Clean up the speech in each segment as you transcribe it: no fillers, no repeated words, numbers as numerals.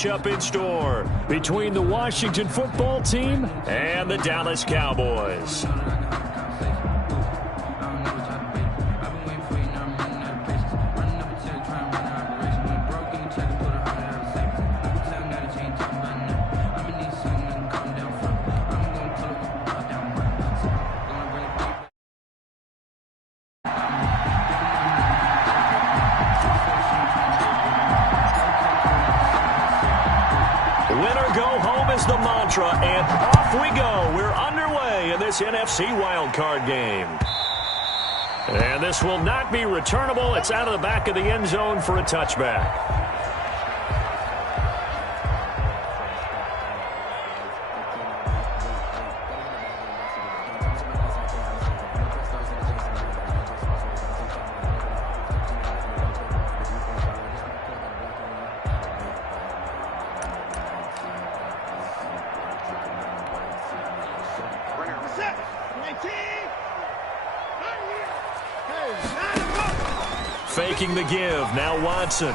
matchup in store between the Washington football team and the Dallas Cowboys. The mantra, and off we go. We're underway in this NFC wildcard game. And this will not be returnable. It's out of the back of the end zone for a touchback. Faking the give. Now Watson.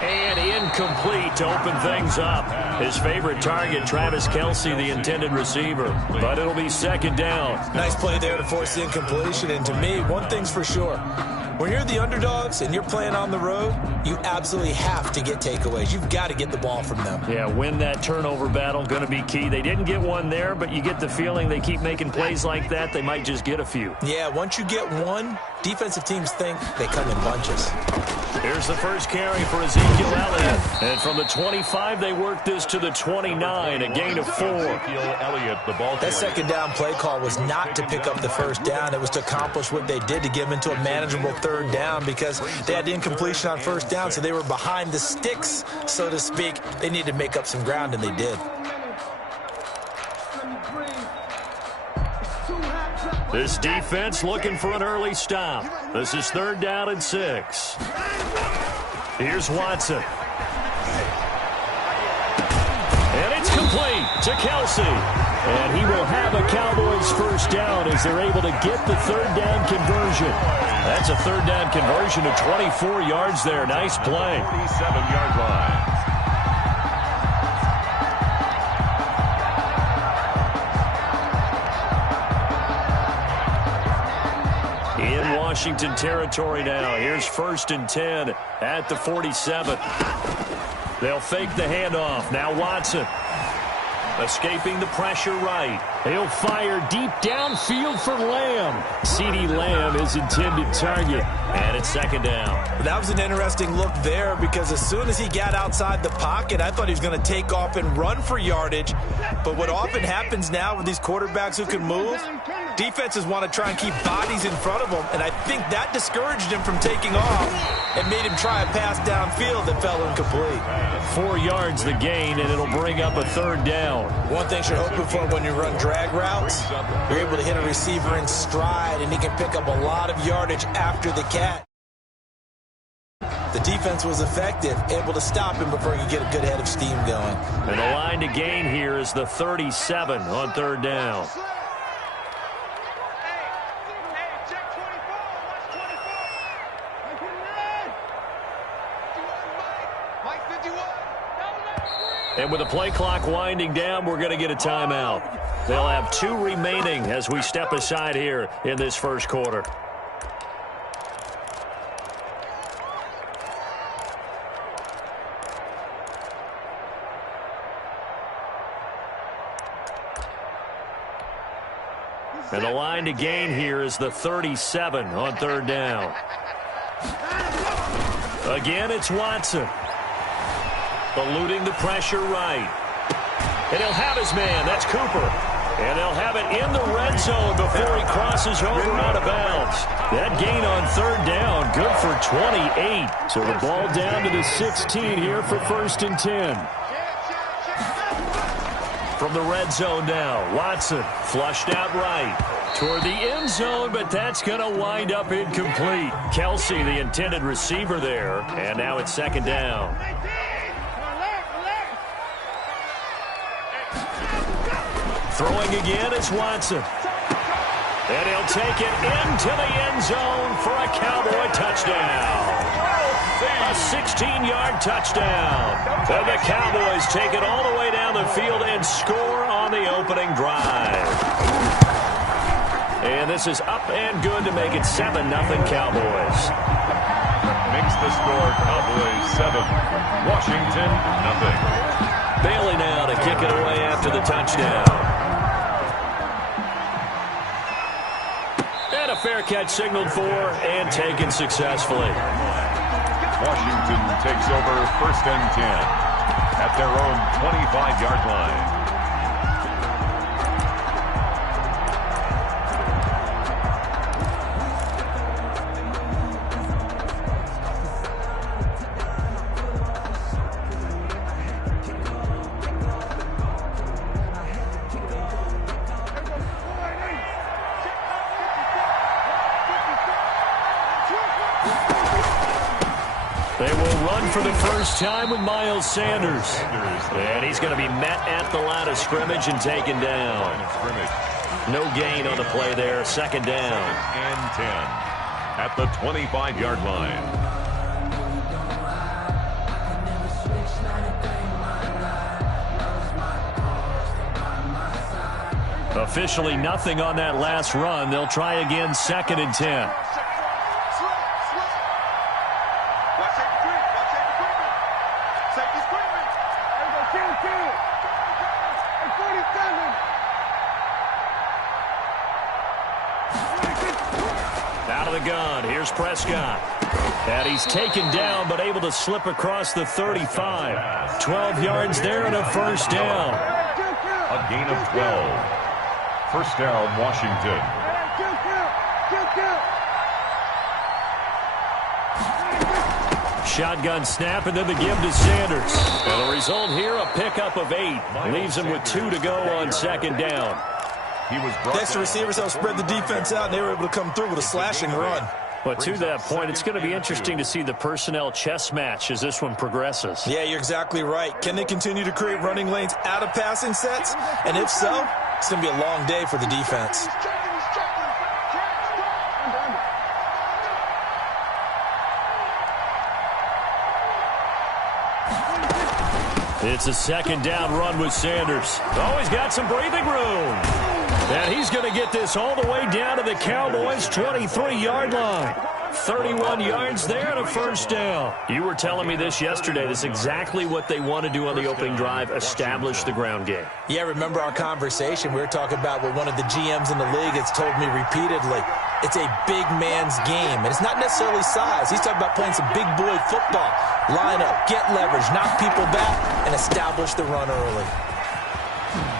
And incomplete to open things up. His favorite target, Travis Kelce, the intended receiver. But it'll be second down. Nice play there to force the incompletion. And to me, one thing's for sure. When you're the underdogs and you're playing on the road, you absolutely have to get takeaways. You've got to get the ball from them. Yeah, win that turnover battle, going to be key. They didn't get one there, but you get the feeling they keep making plays like that, they might just get a few. Yeah, once you get one, defensive teams think they come in bunches. Here's the first carry for Ezekiel Elliott. And from the 25, they work this to the 29, a gain of 4. That second down play call was not to pick up the first down. It was to accomplish what they did, to get them into a manageable third down, because they had incompletion on first down, so they were behind the sticks, so to speak. They needed to make up some ground, and they did. This defense looking for an early stop. This is 3rd down and 6. Here's Watson. And it's complete to Kelce. And he will have a Cowboys first down as they're able to get the 3rd down conversion. That's a 3rd down conversion of 24 yards there. Nice play. 47-yard line. In Washington territory now. Here's 1st and 10 at the 47. They'll fake the handoff. Now Watson. Escaping the pressure right. He'll fire deep downfield for Lamb. CeeDee Lamb is intended target. And it's 2nd down. That was an interesting look there, because as soon as he got outside the pocket, I thought he was going to take off and run for yardage. But what often happens now with these quarterbacks who can move, defenses want to try and keep bodies in front of them. And I think that discouraged him from taking off and made him try a pass downfield that fell incomplete. 4 yards the gain, and it'll bring up a 3rd down. One thing you're hoping for when you run drag routes, you're able to hit a receiver in stride, and he can pick up a lot of yardage after the catch. The defense was effective, able to stop him before he could get a good head of steam going. And the line to gain here is the 37 on 3rd down. And with the play clock winding down, we're going to get a timeout. They'll have 2 remaining as we step aside here in this first quarter. And the line to gain here is the 37 on 3rd down. Again, it's Watson. Eluding the pressure right. And he'll have his man. That's Cooper. And they'll have it in the red zone before he crosses over out of bounds. That gain on 3rd down, good for 28. So the ball down to the 16 here for 1st and 10. From the red zone now, Watson flushed out right toward the end zone, but that's going to wind up incomplete. Kelce, the intended receiver there, and now it's 2nd down. Throwing again is Watson. And he'll take it into the end zone for a Cowboy touchdown. A 16-yard touchdown. And the Cowboys take it all the way down the field and score on the opening drive. And this is up and good to make it 7-0 Cowboys. Makes the score Cowboys 7, Washington 0. Bailey now to kick it away after the touchdown. And a fair catch signaled for and taken successfully. Washington takes over 1st and 10 at their own 25-yard line. They will run for the first time with Miles Sanders. And he's going to be met at the line of scrimmage and taken down. No gain on the play there. 2nd down. And 10 at the 25-yard line. Officially nothing on that last run. They'll try again 2nd and 10. Out of the gun, here's Prescott. And he's taken down, but able to slip across the 35. 12 yards there and a 1st down. A gain of 12. 1st down, Washington. Shotgun snap and then the give to Sanders. And the result here, a pickup of 8. Leaves him with 2 to go on 2nd down. Next, the receivers help spread the defense out, and they were able to come through with a slashing run. But to that point, it's going to be interesting to see the personnel chess match as this one progresses. Yeah, you're exactly right. Can they continue to create running lanes out of passing sets? And if so, it's going to be a long day for the defense. It's a 2nd down run with Sanders. Oh, he's got some breathing room. And he's going to get this all the way down to the Cowboys' 23-yard line. 31 yards there and a 1st down. You were telling me this yesterday. This is exactly what they want to do on the opening drive, establish the ground game. Yeah, remember our conversation. We were talking about what one of the GMs in the league has told me repeatedly. It's a big man's game, and it's not necessarily size. He's talking about playing some big boy football. Line up, get leverage, knock people back, and establish the run early.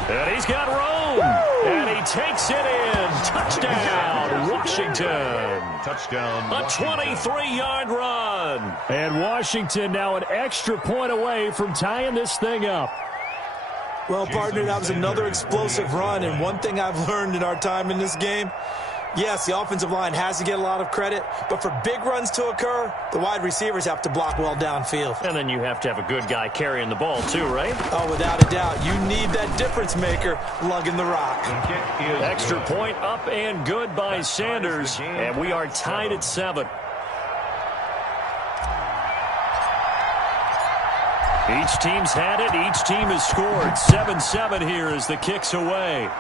And he's got room. And he takes it in. Touchdown, Washington. Touchdown, A 23-yard run. And Washington now an extra point away from tying this thing up. Well, partner, that was another explosive run, and one thing I've learned in our time in this game, yes, the offensive line has to get a lot of credit, but for big runs to occur, the wide receivers have to block well downfield. And then you have to have a good guy carrying the ball too, right? Oh, without a doubt. You need that difference maker lugging the rock. Extra point up and good by Sanders, and we are tied at 7. Each team's had it. Each team has scored. 7-7 here as the kick's away.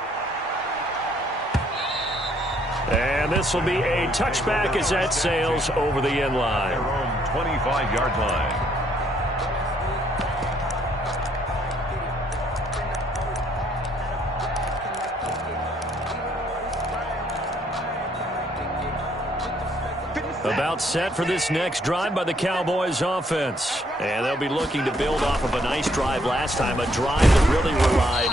And this will be a touchback as that sails over the end line. Their own 25-yard line. About set for this next drive by the Cowboys offense. And they'll be looking to build off of a nice drive last time, a drive that really relied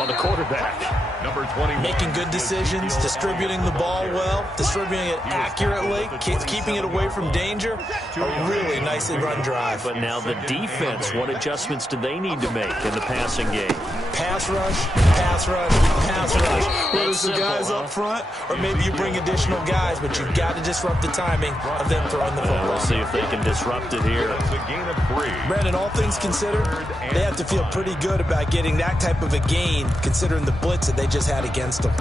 on the quarterback. Number 20, making good decisions, distributing the ball well, distributing it accurately, keeping it away from danger. A really nicely run drive. But now the defense, what adjustments do they need to make in the passing game? Pass rush, pass rush, pass rush. Whether it's the guys up front or maybe you bring additional guys, but you've got to disrupt the timing of them throwing the football. We'll see if they can disrupt it here. It's a gain of 3. Brandon, all things considered, they have to feel pretty good about getting that type of a gain, considering the blitz that they just had against them.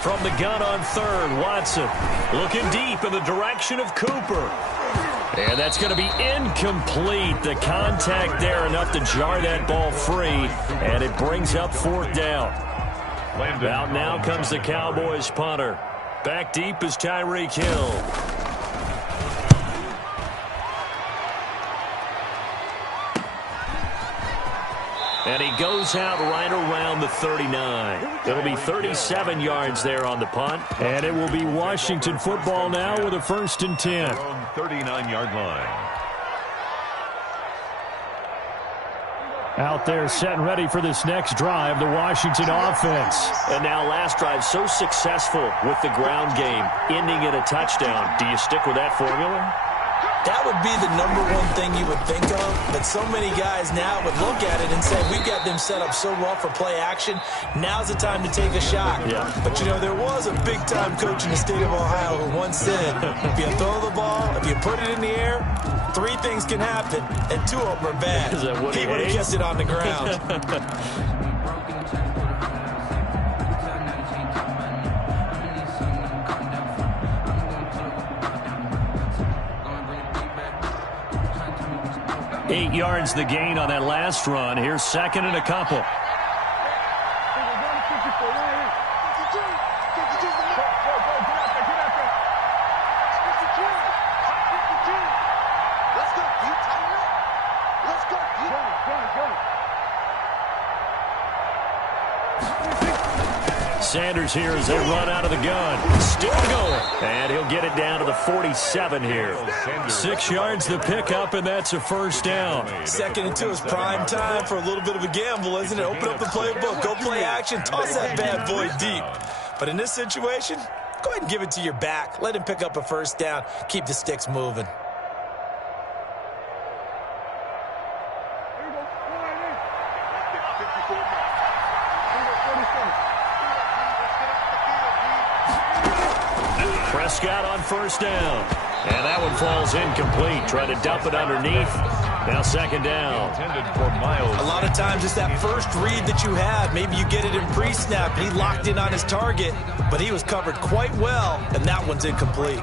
From the gun on third, Watson looking deep in the direction of Cooper. And that's going to be incomplete. The contact there enough to jar that ball free, and it brings up fourth down. Out now comes the Cowboys punter. Back deep is Tyreek Hill. And he goes out right around the 39. It'll be 37 yards there on the punt. And it will be Washington football now with a 1st and 10. 39-yard line. Out there set and ready for this next drive, the Washington offense. And now last drive so successful with the ground game, ending in a touchdown. Do you stick with that formula? That would be the #1 thing you would think of, but so many guys now would look at it and say, we've got them set up so well for play action, now's the time to take a shot. Yeah. But, you know, there was a big-time coach in the state of Ohio who once said, if you throw the ball, if you put it in the air, 3 things can happen, and 2 of them are bad. Is that what he would have kept it on the ground. Eight yards the gain on that last run. Here's 2nd and a couple. Sanders here as they run out of the gun. Still going. And he'll get it down to the 47 here. 6 yards the pickup, and that's a 1st down. 2nd and 2 is prime time for a little bit of a gamble, isn't it? Open up the playbook. Go play action. Toss that bad boy deep. But in this situation, go ahead and give it to your back. Let him pick up a 1st down. Keep the sticks moving. Prescott on 1st down. And that one falls incomplete. Try to dump it underneath. Now 2nd down. A lot of times it's that first read that you have. Maybe you get it in pre-snap. He locked in on his target, but he was covered quite well, and that one's incomplete.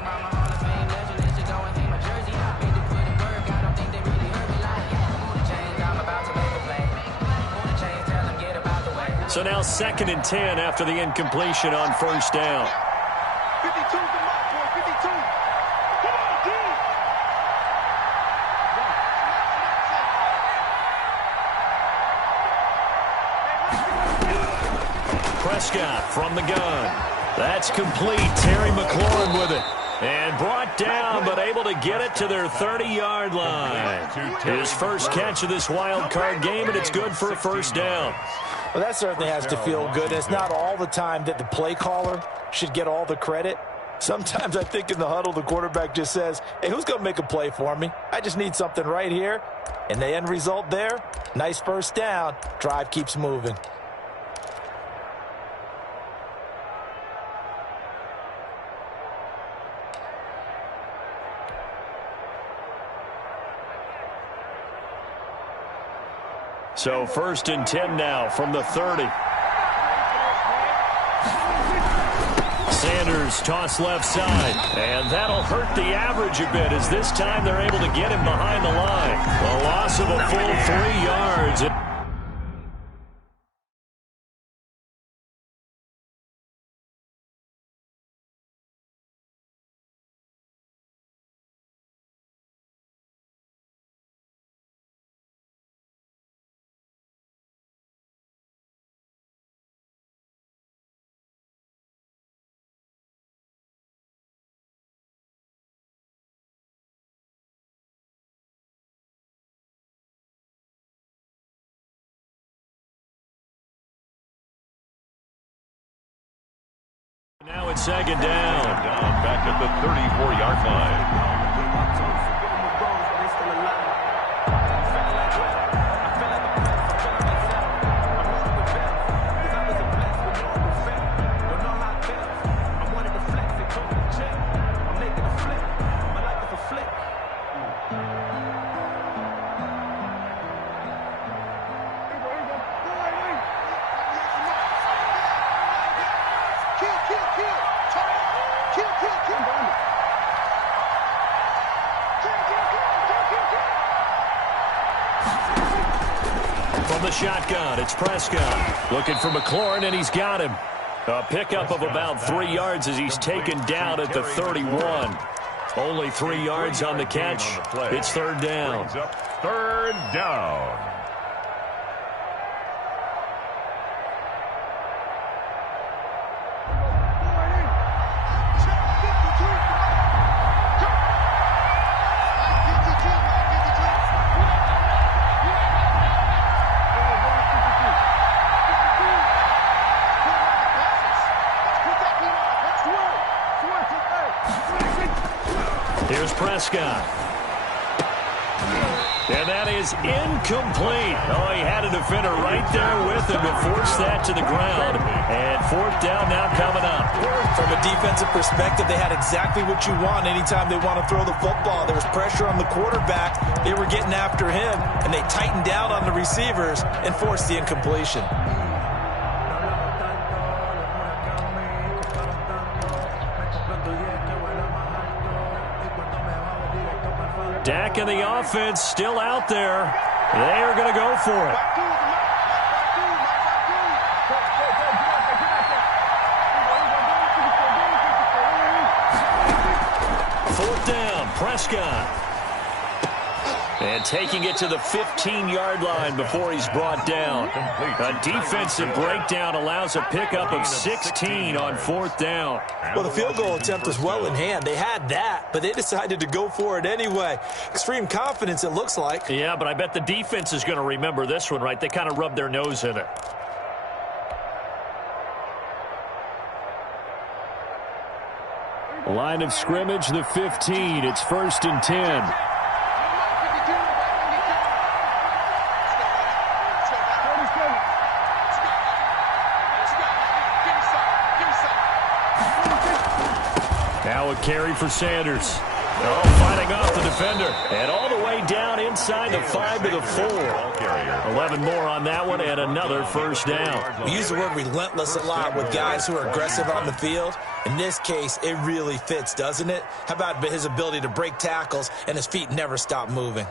So now 2nd and 10 after the incompletion on 1st down. Prescott from the gun. That's complete. Terry McLaurin with it. And brought down, but able to get it to their 30-yard line. His first catch of this wild card game, and it's good for a 1st down. Well, that certainly has to feel good. It's not all the time that the play caller should get all the credit. Sometimes I think in the huddle, the quarterback just says, hey, who's going to make a play for me? I just need something right here. And the end result there, nice 1st down. Drive keeps moving. So 1st and 10 now from the 30. Sanders toss left side, and that'll hurt the average a bit as this time they're able to get him behind the line. A loss of a full 3 yards. Now it's 2nd down. Back at the 34-yard line. shotgun. It's Prescott. Looking for McLaurin, and he's got him. A pickup of about 3 yards as he's taken down at the 31. Only 3 yards on the catch. It's third down. Third down. Here's Prescott. And that is incomplete. Oh, he had a defender right there with him to force that to the ground. And fourth down now coming up. From a defensive perspective, they had exactly what you want anytime they want to throw the football. There was pressure on the quarterback. They were getting after him, and they tightened down on the receivers and forced the incompletion. Dak and the offense still out there. They are going to go for it. Fourth down, Prescott. And taking it to the 15-yard line before he's brought down. A defensive breakdown allows a pickup of 16 on fourth down. Well, the field goal attempt was well in hand. They had that, but they decided to go for it anyway. Extreme confidence, it looks like. Yeah, but I bet the defense is going to remember this one, right? They kind of rubbed their nose in it. Line of scrimmage, the 15. It's 1st and 10. Now a carry for Sanders. Oh, fighting off the defender. And all the way down inside the 5 to the 4. 11 more on that one and another first down. We use the word relentless a lot with guys who are aggressive on the field. In this case, it really fits, doesn't it? How about his ability to break tackles and his feet never stop moving?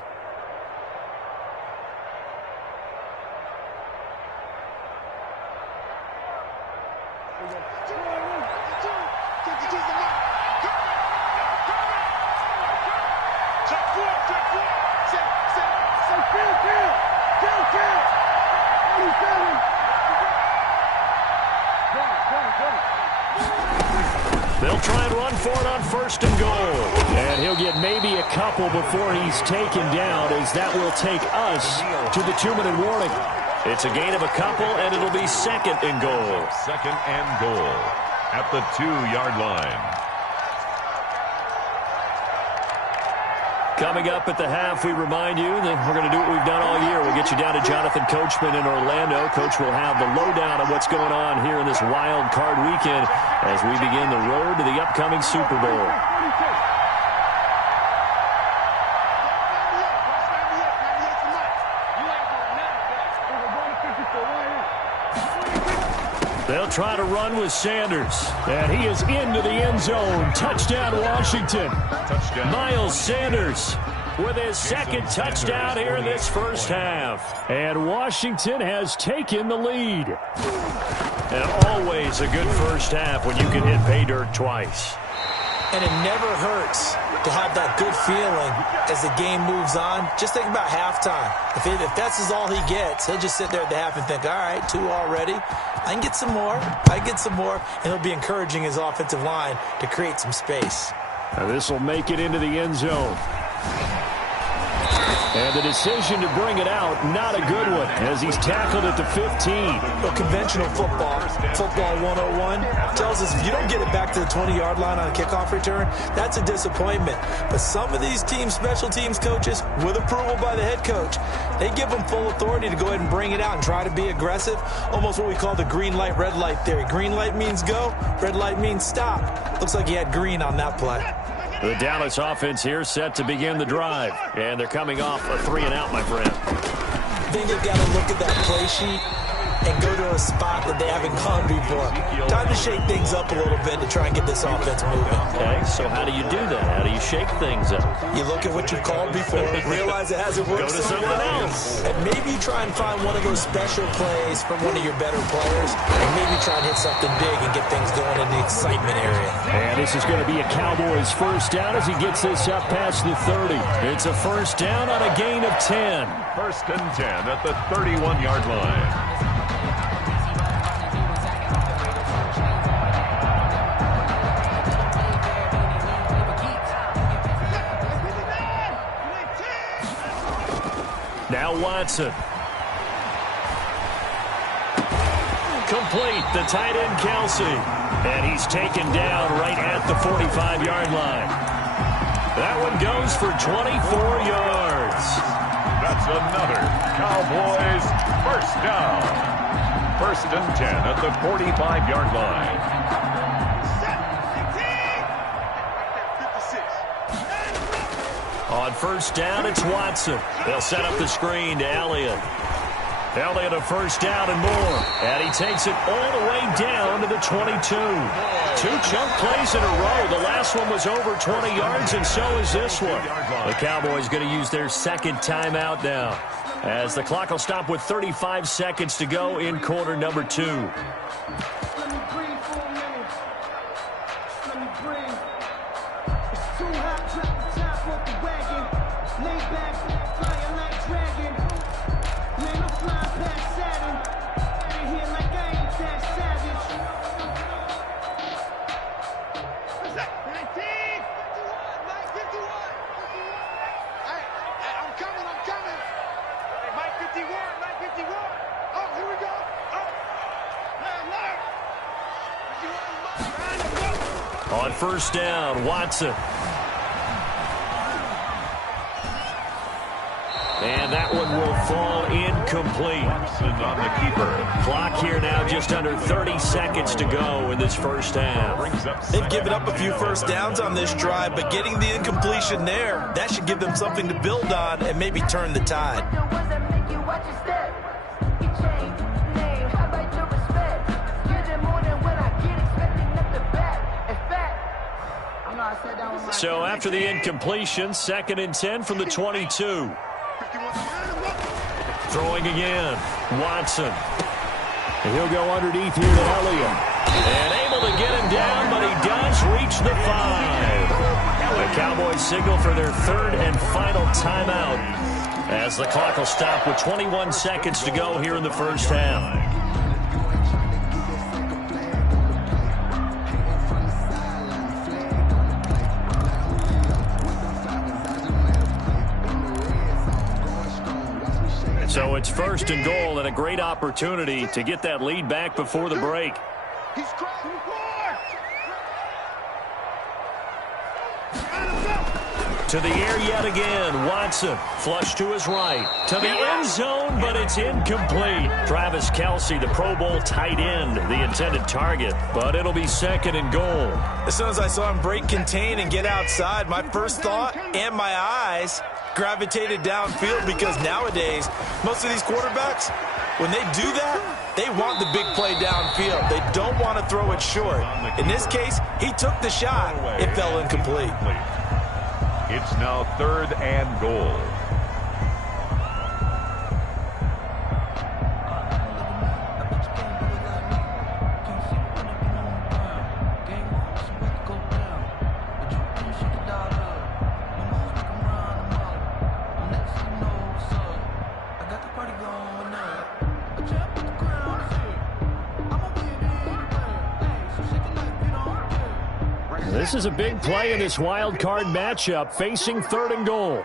They'll try and run for it on 1st and goal. And he'll get maybe a couple before he's taken down, as that will take us to the 2-minute warning. It's a gain of a couple, and it'll be 2nd and goal. 2nd and goal at the 2-yard line. Coming up at the half, we remind you that we're going to do what we've done all year. We'll get you down to Jonathan Coachman in Orlando. Coach will have the lowdown on what's going on here in this wild card weekend as we begin the road to the upcoming Super Bowl. They'll try to run with Sanders. And he is into the end zone. Touchdown, Washington. Touchdown. Miles Sanders with his 2nd touchdown here in this first half. And Washington has taken the lead. And always a good first half when you can hit pay dirt twice. And it never hurts to have that good feeling as the game moves on. Just think about halftime. If that's all he gets, he'll just sit there at the half and think, all right, 2 already. I can get some more. I get some more. And he'll be encouraging his offensive line to create some space. Now this will make it into the end zone. And the decision to bring it out, not a good one, as he's tackled at the 15. Well, conventional football 101, tells us if you don't get it back to the 20-yard line on a kickoff return, that's a disappointment. But some of these special teams coaches, with approval by the head coach, they give them full authority to go ahead and bring it out and try to be aggressive, almost what we call the green light, red light theory. Green light means go, red light means stop. Looks like he had green on that play. The Dallas offense here set to begin the drive. And they're coming off a 3-and-out, my friend. I think they've got to look at that play sheet and go to a spot that they haven't gone before. Time to shake things up a little bit to try and get this offense moving. Okay, so how do you do that? How do you shake things up? You look at what you've called before, realize it hasn't worked Go to something else. and maybe you try and find one of those special plays from one of your better players, and maybe try and hit something big and get things going in the excitement area. And this is going to be a Cowboys first down as he gets this up past the 30. It's a first down on a gain of 10. First and 10 at the 31-yard line. Now Watson. Complete, the tight end Kelsey. And he's taken down right at the 45-yard line. That one goes for 24 yards. That's another Cowboys first down. First and 10 at the 45-yard line. On first down, it's Watson. They'll set up the screen to Elliott. Elliott a first down and more. And he takes it all the way down to the 22. Two chunk plays in a row. The last one was over 20 yards, and so is this one. The Cowboys going to use their second timeout now, as the clock will stop with 35 seconds to go in quarter number 2. Let me breathe for a minute. Let me breathe. It's too hot, drop the top off the wagon. Lay back, flying like dragon. Man, I'm flying past Saturn. Out of here like I ain't that savage. What's that? 19? 51, Hey, I'm coming. Hey, Mike 51. Oh, here we go. On first down, Watson. And that one will fall incomplete. Watson on the keeper. Clock here now just under 30 seconds to go in this first half. They've given up a few first downs on this drive, but getting the incompletion there, that should give them something to build on and maybe turn the tide. So after the incompletion, 2nd and 10 from the 22. Throwing again, Watson. And he'll go underneath here to Elliott. And able to get him down, but he does reach the 5. The Cowboys signal for their third and final timeout, as the clock will stop with 21 seconds to go here in the first half. So it's first and goal, and a great opportunity to get that lead back before the break. To the air yet again, Watson. Flush to his right. To the end zone, but it's incomplete. Travis Kelce, the Pro Bowl tight end, the intended target. But it'll be 2nd and goal. As soon as I saw him break contain and get outside, my first thought and my eyes gravitated downfield, because nowadays, most of these quarterbacks, when they do that, they want the big play downfield. They don't want to throw it short. In this case, he took the shot. It fell incomplete. It's now 3rd and goal. This is a big play in this wild card matchup, facing 3rd and goal.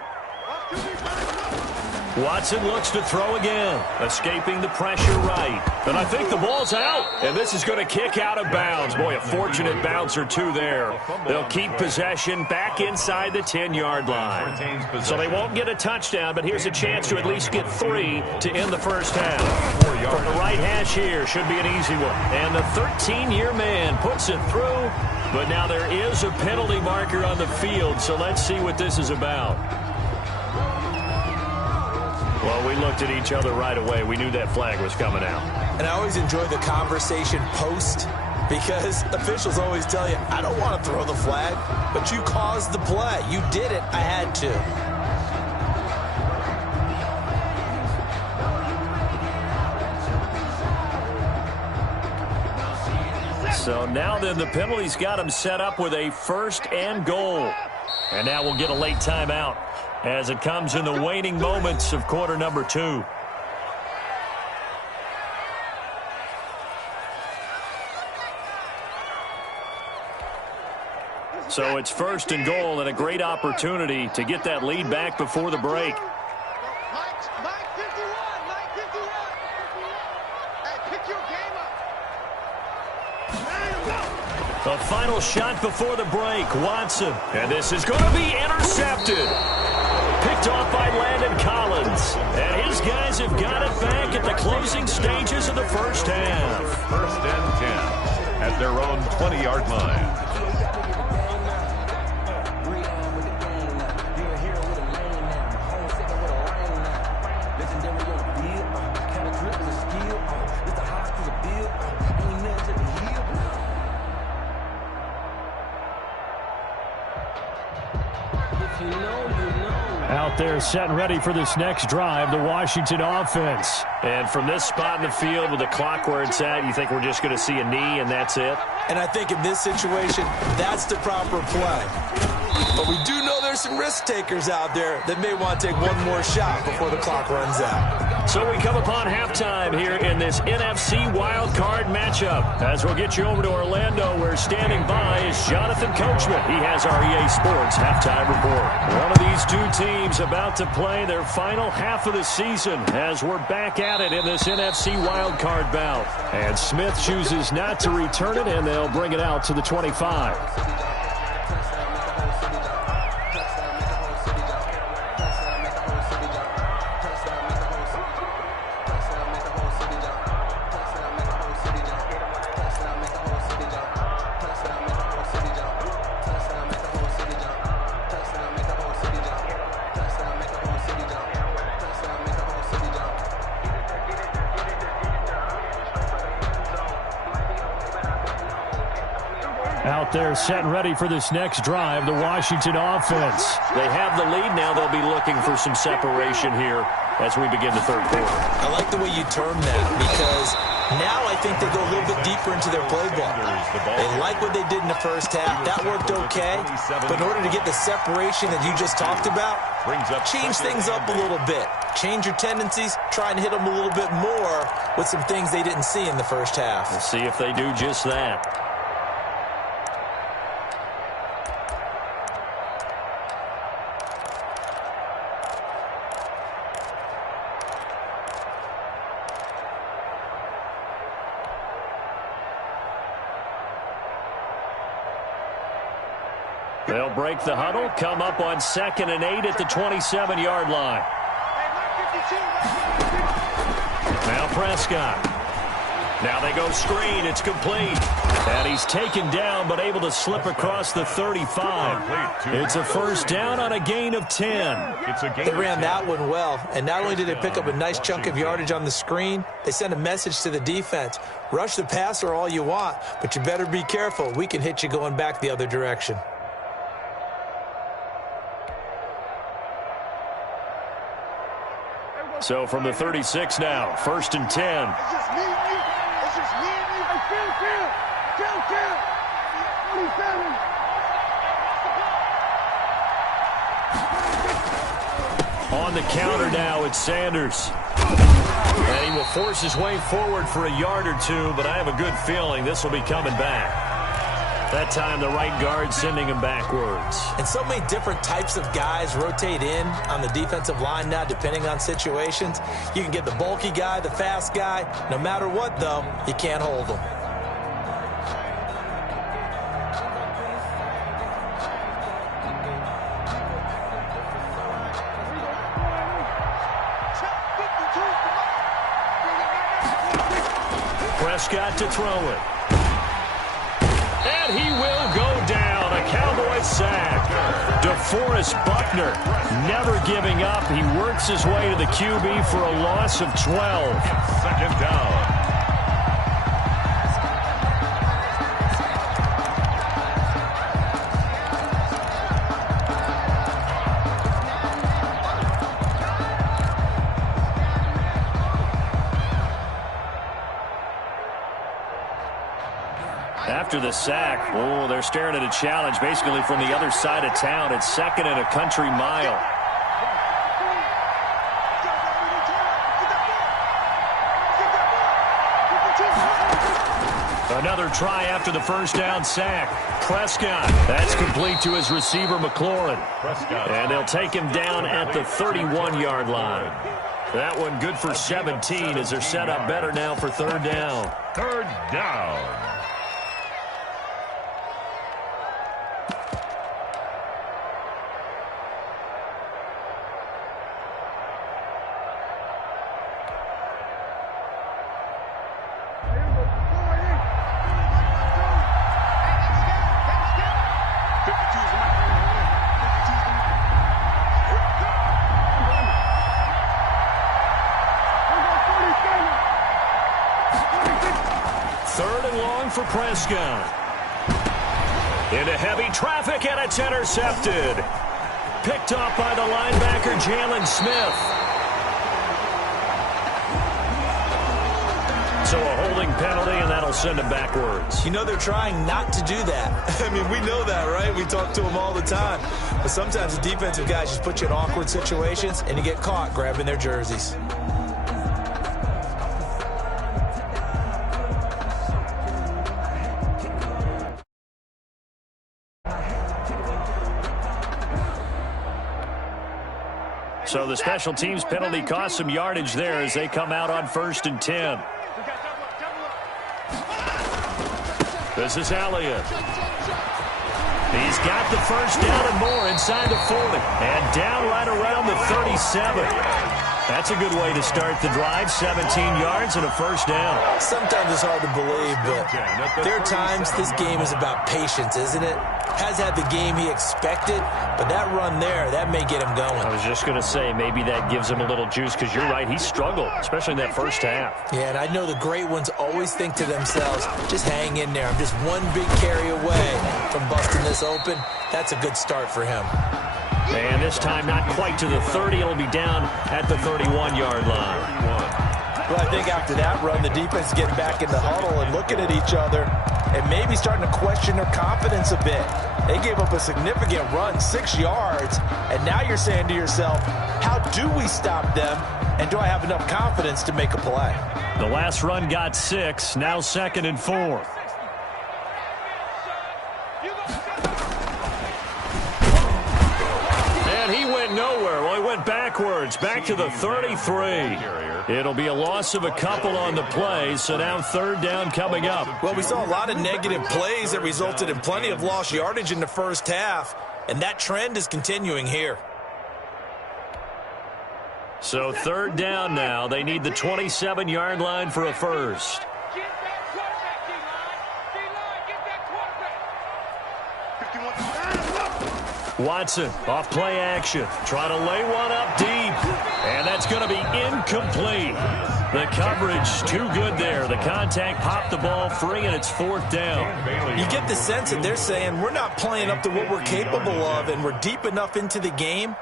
Watson looks to throw again, escaping the pressure right. And I think the ball's out, and this is going to kick out of bounds. Boy, a fortunate bounce or two there. They'll keep possession back inside the 10-yard line. So they won't get a touchdown, but here's a chance to at least get 3 to end the first half. From the right hash here, should be an easy one. And the 13-year man puts it through, but now there is a penalty marker on the field, so let's see what this is about. Well, we looked at each other right away. We knew that flag was coming out. And I always enjoy the conversation post because officials always tell you, I don't want to throw the flag, but you caused the play. You did it. I had to. So now then the penalty's got him set up with a 1st and goal. And now we'll get a late timeout as it comes in the waning moments of quarter number 2. So it's 1st and goal and a great opportunity to get that lead back before the break. The final shot before the break, Watson. And this is going to be intercepted. Picked off by Landon Collins. And his guys have got it back at the closing stages of the first half. 1st and 10 at their own 20-yard line. Out there set and ready for this next drive, the Washington offense. And from this spot in the field with the clock where it's at, you think we're just going to see a knee and that's it? And I think in this situation, that's the proper play. But we do know there's some risk takers out there that may want to take one more shot before the clock runs out. So we come upon halftime here in this NFC wild card matchup. As we'll get you over to Orlando, where standing by is Jonathan Coachman. He has our EA Sports halftime report. One of these two teams about to play their final half of the season as we're back at it in this NFC wild card bout. And Smith chooses not to return it, and they'll bring it out to the 25. Out there set and ready for this next drive, the Washington offense. They have the lead now. They'll be looking for some separation here as we begin the third quarter. I like the way you term that because now I think they go a little bit deeper into their playbook. They like what they did in the first half. That worked okay. But in order to get the separation that you just talked about, change things up a little bit. Change your tendencies. Try and hit them a little bit more with some things they didn't see in the first half. We'll see if they do just that. They'll break the huddle, come up on 2nd and 8 at the 27-yard line. Now Prescott. Now they go screen. It's complete. And he's taken down but able to slip across the 35. It's a first down on a gain of 10. They ran that one well. And not only did they pick up a nice chunk of yardage on the screen, they sent a message to the defense. Rush the passer all you want, but you better be careful. We can hit you going back the other direction. So from the 36 now, 1st and 10. On the counter now, it's Sanders. And he will force his way forward for a yard or two, but I have a good feeling this will be coming back. That time, the right guard sending him backwards. And so many different types of guys rotate in on the defensive line now, depending on situations. You can get the bulky guy, the fast guy. No matter what, though, you can't hold them. Prescott to throw it. And he will go down. A Cowboys a sack. DeForest Buckner never giving up. He works his way to the QB for a loss of 12. Second down. After the sack, oh, they're staring at a challenge basically from the other side of town. It's 2nd and a country mile. Another try after the first down sack. Prescott, that's complete to his receiver, McLaurin. And they'll take him down at the 31-yard line. That one good for 17 as they're set up better now for 3rd down. 3rd down. For Prescott. Into heavy traffic, and it's intercepted. Picked off by the linebacker, Jalen Smith. So a holding penalty, and that'll send him backwards. You know, they're trying not to do that. I mean, we know that, right? We talk to them all the time. But sometimes the defensive guys just put you in awkward situations, and you get caught grabbing their jerseys. So the special teams penalty cost some yardage there as they come out on 1st and 10. This is Elliott. He's got the first down and more inside the 40. And down right around the 37. That's a good way to start the drive. 17 yards and a first down. Sometimes it's hard to believe, but there are times this game is about patience, isn't it? Has had the game he expected, but that run there, that may get him going. I was just going to say, maybe that gives him a little juice, because you're right, he struggled, especially in that first half. Yeah, and I know the great ones always think to themselves, just hang in there. I'm just one big carry away from busting this open. That's a good start for him. And this time not quite to the 30. It'll be down at the 31-yard line. Well, I think after that run, the defense is getting back in the huddle and looking at each other and maybe starting to question their confidence a bit. They gave up a significant run, 6 yards, and now you're saying to yourself, how do we stop them, and do I have enough confidence to make a play? The last run got 6, now 2nd and 4. And he went nowhere. Well, he went backwards, back to the 33. It'll be a loss of a couple on the play, so now 3rd down coming up. Well, we saw a lot of negative plays that resulted in plenty of lost yardage in the first half, and that trend is continuing here. So 3rd down now. They need the 27-yard line for a first. Watson off play action. Try to lay one up deep. And that's going to be incomplete. The coverage too good there. The contact popped the ball free, and it's 4th down. You get the sense that they're saying we're not playing up to what we're capable of, and we're deep enough into the game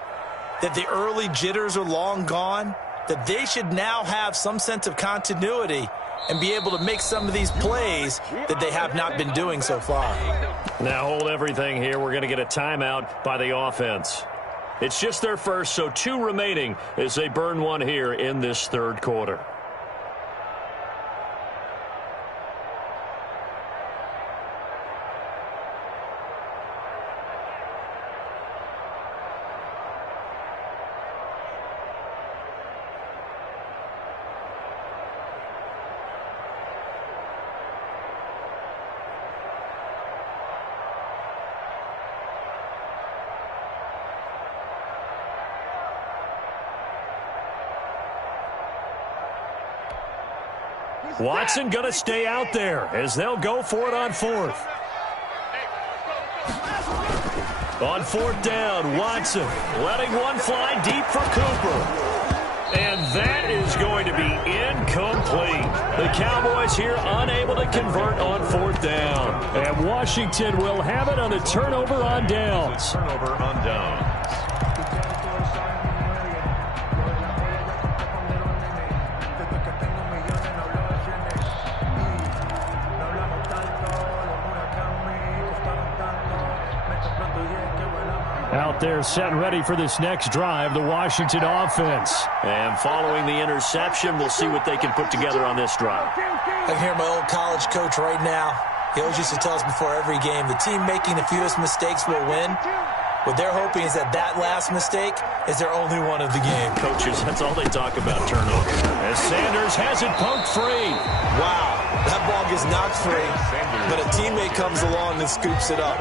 that the early jitters are long gone, that they should now have some sense of continuity and be able to make some of these plays that they have not been doing so far. Now hold everything here. We're going to get a timeout by the offense. It's just their first, so 2 remaining as they burn one here in this 3rd quarter. Watson going to stay out there as they'll go for it on 4th. On fourth down, Watson letting one fly deep for Cooper. And that is going to be incomplete. The Cowboys here unable to convert on fourth down. And Washington will have it on a turnover on downs. Turnover on downs. Out there set and ready for this next drive, the Washington offense. And following the interception, we'll see what they can put together on this drive. I can hear my old college coach right now. He always used to tell us before every game, the team making the fewest mistakes will win. What they're hoping is that last mistake is their only one of the game. Coaches, that's all they talk about, turnover. As Sanders has it poked free. Wow, that ball gets knocked free, but a teammate comes along and scoops it up.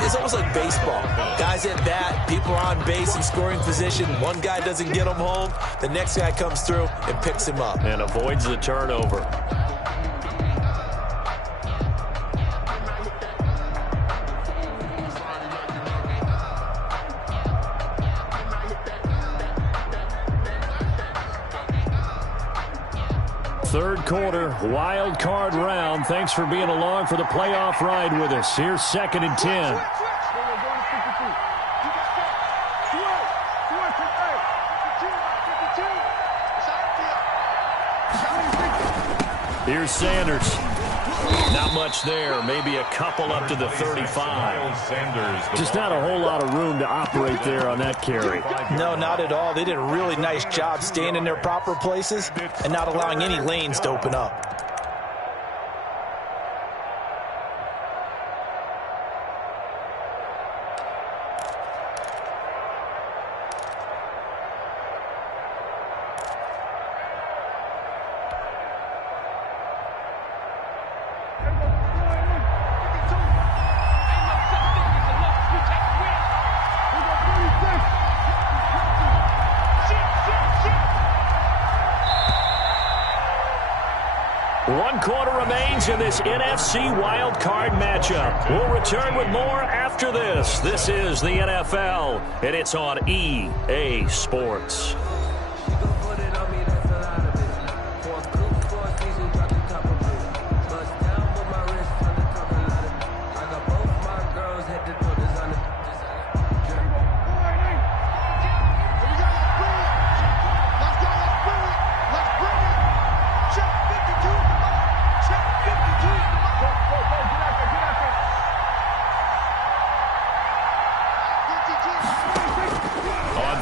It's almost like baseball. Guys at bat, people are on base in scoring position. One guy doesn't get him home. The next guy comes through and picks him up. And avoids the turnover. Third quarter, wild card round. Thanks for being along for the playoff ride with us. Here's 2nd and 10. Here's Sanders. Not much there. Maybe a couple up to the 35. Just not a whole lot of room to operate there on that carry. No, not at all. They did a really nice job staying in their proper places and not allowing any lanes to open up. One quarter remains in this NFC wildcard matchup. We'll return with more after this. This is the NFL, and it's on EA Sports.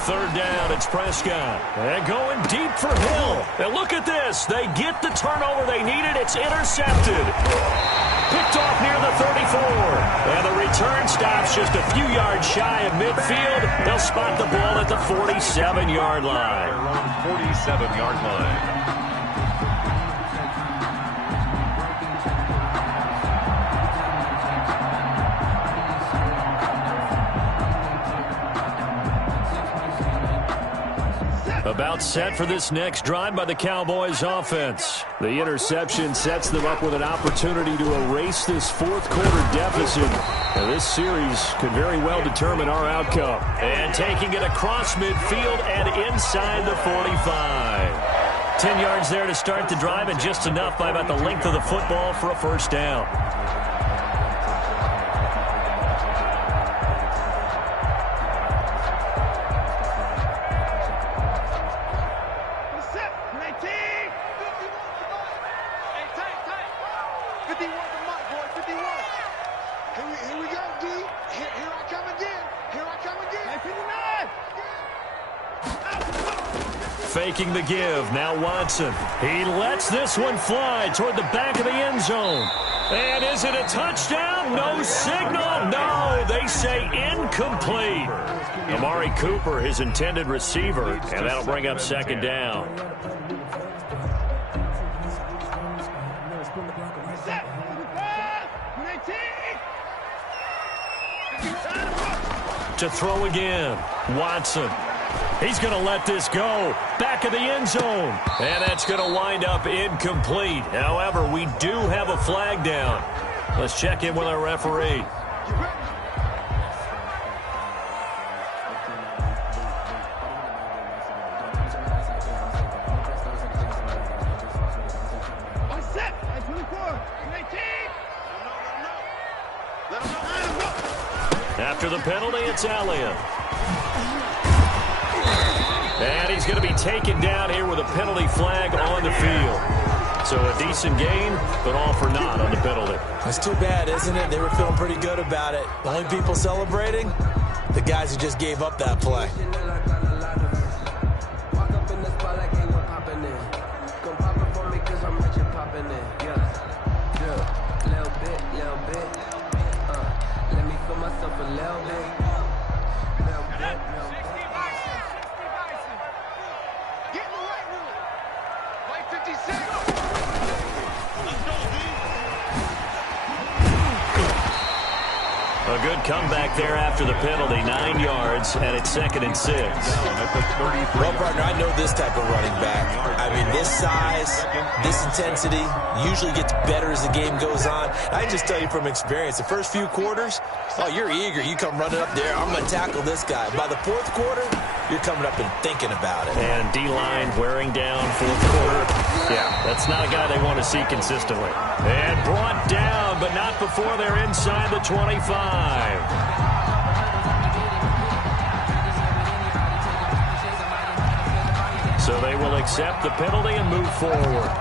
Third down, it's Prescott. And going deep for Hill. And look at this. They get the turnover they needed. It's intercepted. Picked off near the 34. And the return stops just a few yards shy of midfield. They'll spot the ball at the 47-yard line. 47-yard line. About set for this next drive by the Cowboys offense. The interception sets them up with an opportunity to erase this fourth quarter deficit. And this series could very well determine our outcome. And taking it across midfield and inside the 45. 10 yards there to start the drive, and just enough by about the length of the football for a first down. Faking the give. Now Watson. He lets this one fly toward the back of the end zone. And is it a touchdown? No signal. No, they say incomplete. Amari Cooper, his intended receiver, and that'll bring up second down. To throw again. Watson. He's going to let this go. Back of the end zone. And that's going to wind up incomplete. However, we do have a flag down. Let's check in with our referee. After the penalty, it's Elliott. And he's going to be taken down here with a penalty flag on the field. So a decent gain, but all for naught on the penalty. That's too bad, isn't it? They were feeling pretty good about it. The only people celebrating, the guys who just gave up that play. A good comeback there after the penalty, 9 yards, and it's 2nd and 6. Well, partner, I know this type of running back. I mean, this size, this intensity usually gets better as the game goes on. I can just tell you from experience, the first few quarters, oh, you're eager. You come running up there, I'm going to tackle this guy. By the 4th quarter, you're coming up and thinking about it. And D-line wearing down 4th quarter. Yeah, that's not a guy they want to see consistently. And brought down, but not before they're inside the 25. So they will accept the penalty and move forward.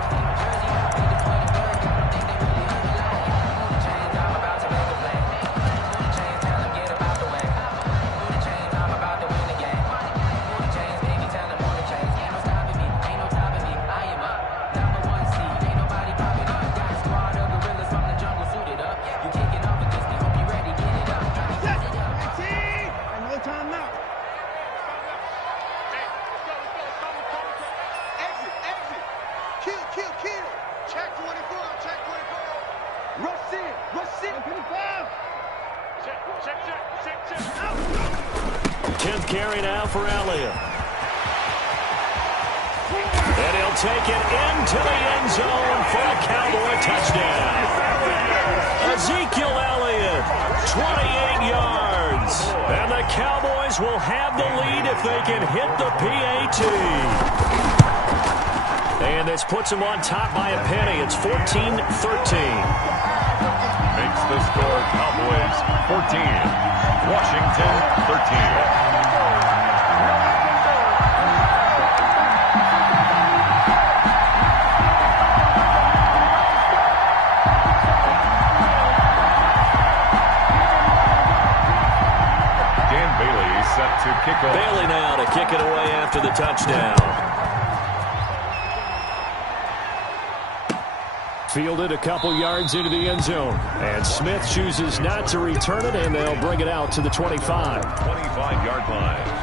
Carry now for Elliott. And he'll take it into the end zone for a Cowboy touchdown. Ezekiel Elliott, 28 yards. And the Cowboys will have the lead if they can hit the PAT. And this puts them on top by a penny. It's 14-13. Makes the score Cowboys 14, Washington 13. Set to kick off. Bailey now to kick it away after the touchdown. Fielded a couple yards into the end zone. And Smith chooses not to return it, and they'll bring it out to the 25. 25-yard line.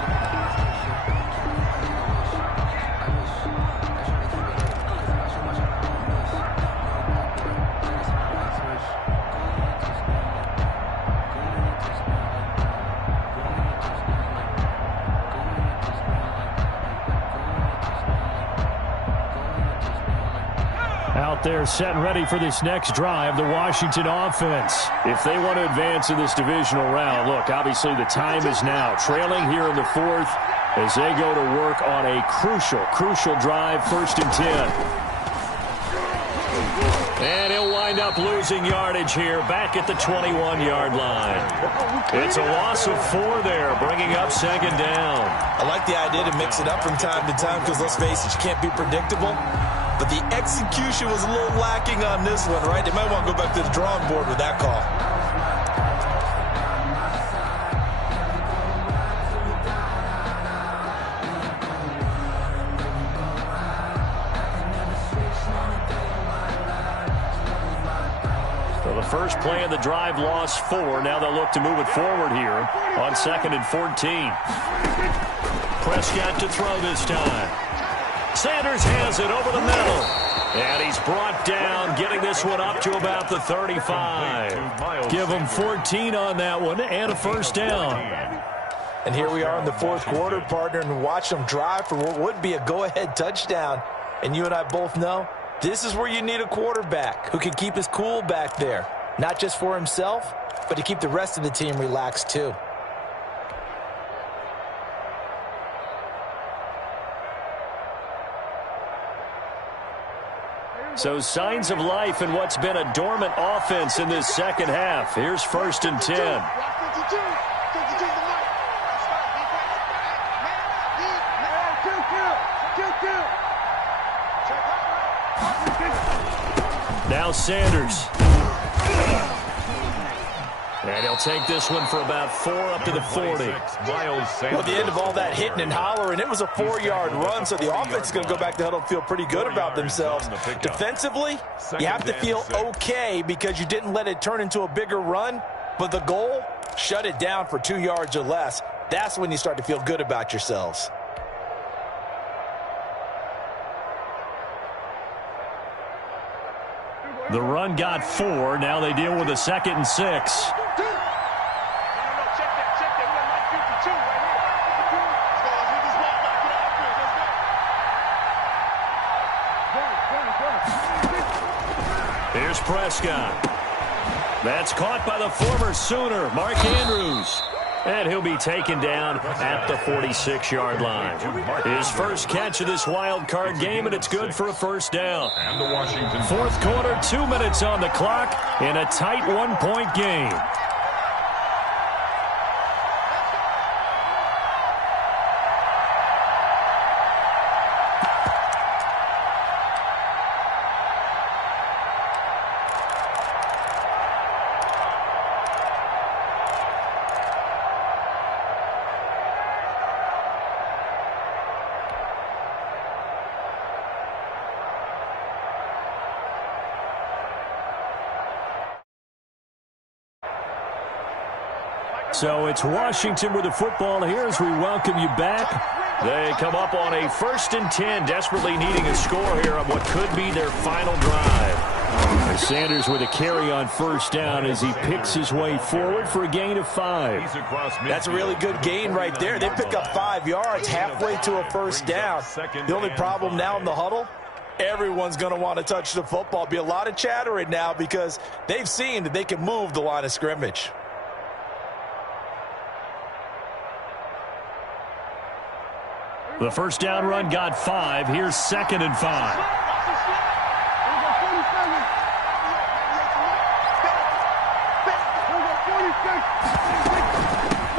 They're set and ready for this next drive, the Washington offense. If they want to advance in this divisional round, look, obviously the time is now. Trailing here in the 4th as they go to work on a crucial drive, 1st and 10. And he'll wind up losing yardage here back at the 21-yard line. It's a loss of 4 there, bringing up 2nd down. I like the idea to mix it up from time to time because, let's face it, you can't be predictable. But the execution was a little lacking on this one, right? They might want to go back to the drawing board with that call. So the first play of the drive lost 4. Now they'll look to move it forward here on 2nd and 14. Prescott to throw this time. Sanders has it over the middle. And he's brought down, getting this one up to about the 35. Give him 14 on that one and a 1st down. And here we are in the 4th quarter, partner, and watch them drive for what would be a go-ahead touchdown. And you and I both know this is where you need a quarterback who can keep his cool back there. Not just for himself, but to keep the rest of the team relaxed too. So signs of life in what's been a dormant offense in this second half. Here's 1st and 10. Now Sanders. And he'll take this one for about 4 up to the 40. Well, at the end of all that hitting and hollering, it was a 4-yard run, so the offense is going to go back to huddle and feel pretty good about themselves. Defensively, you have to feel okay because you didn't let it turn into a bigger run, but the goal, shut it down for 2 yards or less. That's when you start to feel good about yourselves. The run got 4. Now they deal with a 2nd and 6. Here's Prescott. That's caught by the former Sooner, Mark Andrews. And he'll be taken down at the 46-yard line. His first catch of this wild card game, and it's good for a 1st down. Fourth quarter, 2 minutes on the clock in a tight 1-point game. So it's Washington with the football here as we welcome you back. They come up on a 1st and 10, desperately needing a score here on what could be their final drive. Sanders with a carry on 1st down as he picks his way forward for a gain of 5. That's a really good gain right there. They pick up 5 yards halfway to a 1st down. The only problem now in the huddle, everyone's going to want to touch the football. Be a lot of chattering now because they've seen that they can move the line of scrimmage. The 1st down run got 5. Here's 2nd and 5.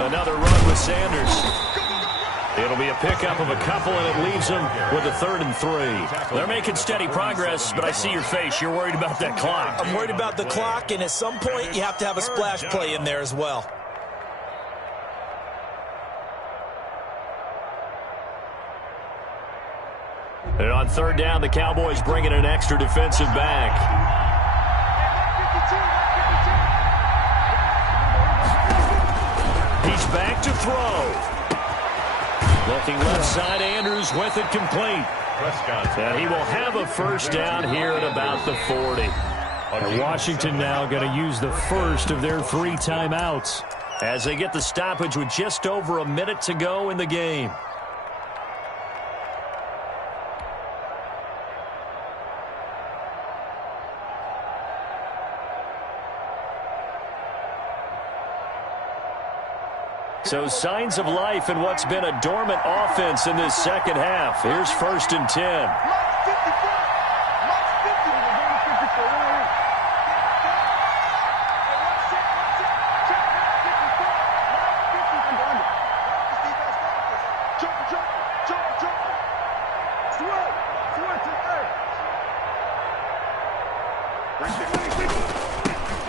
Another run with Sanders. It'll be a pickup of a couple, and it leaves them with a 3rd and 3. They're making steady progress, but I see your face. You're worried about that clock. I'm worried about the clock, and at some point you have to have a splash play in there as well. And on 3rd down, the Cowboys bring in an extra defensive back. He's back to throw. Looking left side, Andrews with it complete. And he will have a 1st down here at about the 40. And Washington now going to use the first of their 3 timeouts as they get the stoppage with just over a minute to go in the game. So signs of life in what's been a dormant offense in this second half. Here's 1st and 10.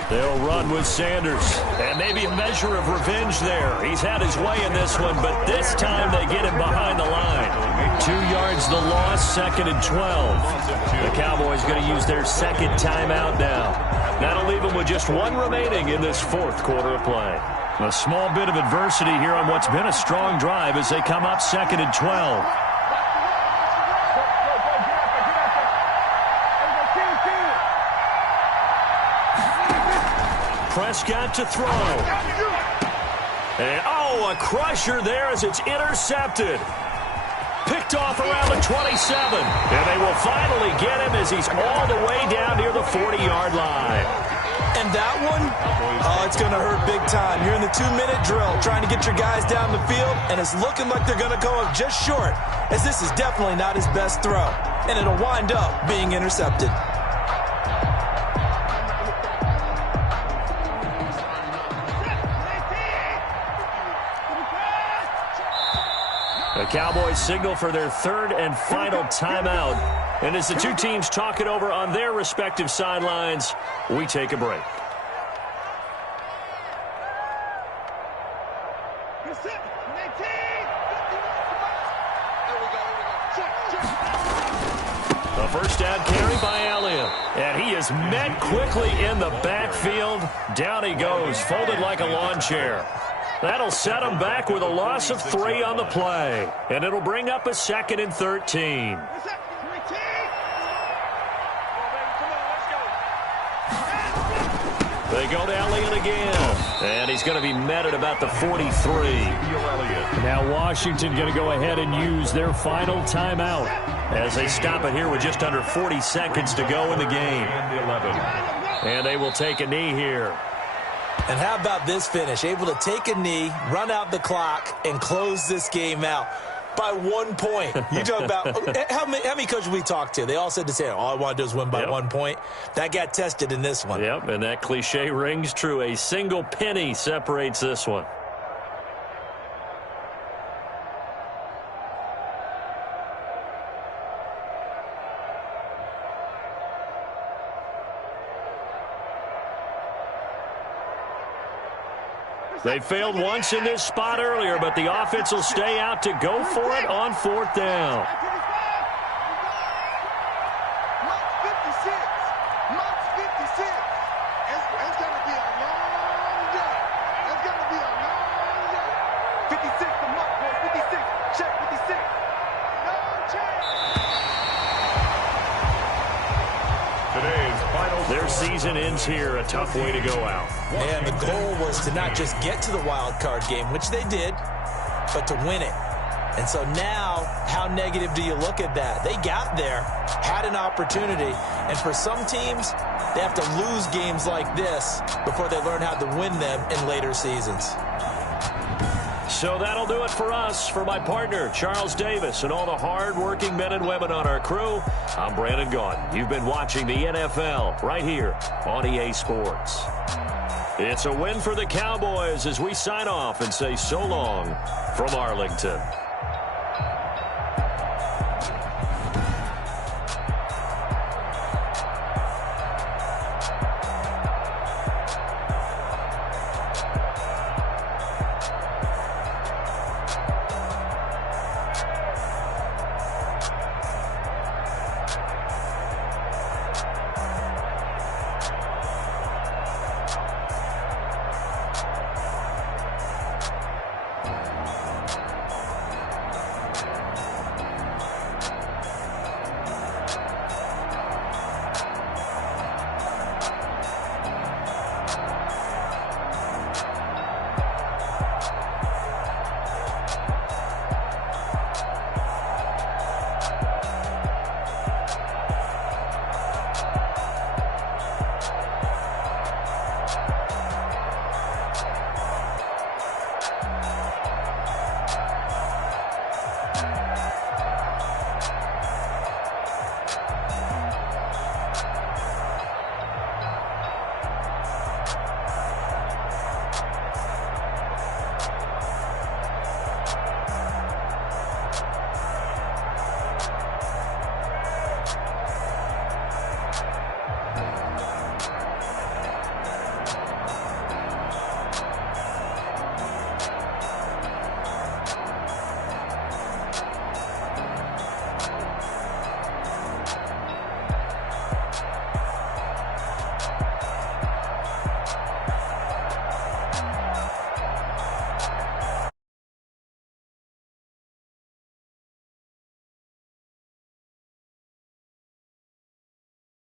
They'll run with Sanders, and maybe a measure of revenge there. He's had his way in this one, but this time they get him behind the line. 2 yards the loss, 2nd and 12. The Cowboys going to use their 2nd timeout now. That'll leave them with just 1 remaining in this 4th quarter of play. A small bit of adversity here on what's been a strong drive as they come up 2nd and 12. Prescott to throw. And, a crusher there as it's intercepted. Picked off around the 27. And they will finally get him as he's all the way down near the 40-yard line. And that one, it's going to hurt big time. You're in the 2-minute drill trying to get your guys down the field, and it's looking like they're going to go up just short, as this is definitely not his best throw. And it'll wind up being intercepted. The Cowboys signal for their third and final timeout. And as the two teams talk it over on their respective sidelines, we take a break. A first down carry by Elliott. And he is met quickly in the backfield. Down he goes, folded like a lawn chair. That'll set him back with a loss of 3 on the play. And it'll bring up a 2nd and 13. They go to Elliott again. And he's going to be met at about the 43. Now Washington going to go ahead and use their final timeout as they stop it here with just under 40 seconds to go in the game. And they will take a knee here. And how about this finish? Able to take a knee, run out the clock, and close this game out by 1 point. You talk about how many coaches we talked to? They all said the same. All I want to do is win by 1 point. That got tested in this one. Yep, and that cliche rings true. A single penny separates this one. They failed once in this spot earlier, but the offense will stay out to go for it on 4th down. Their season ends here. A tough way to go out. And the goal was to not just get to the wild card game, which they did, but to win it. And so now, how negative do you look at that? They got there, had an opportunity, and for some teams, they have to lose games like this before they learn how to win them in later seasons. So that'll do it for us. For my partner, Charles Davis, and all the hard-working men and women on our crew, I'm Brandon Gaudin. You've been watching the NFL right here on EA Sports. It's a win for the Cowboys as we sign off and say so long from Arlington.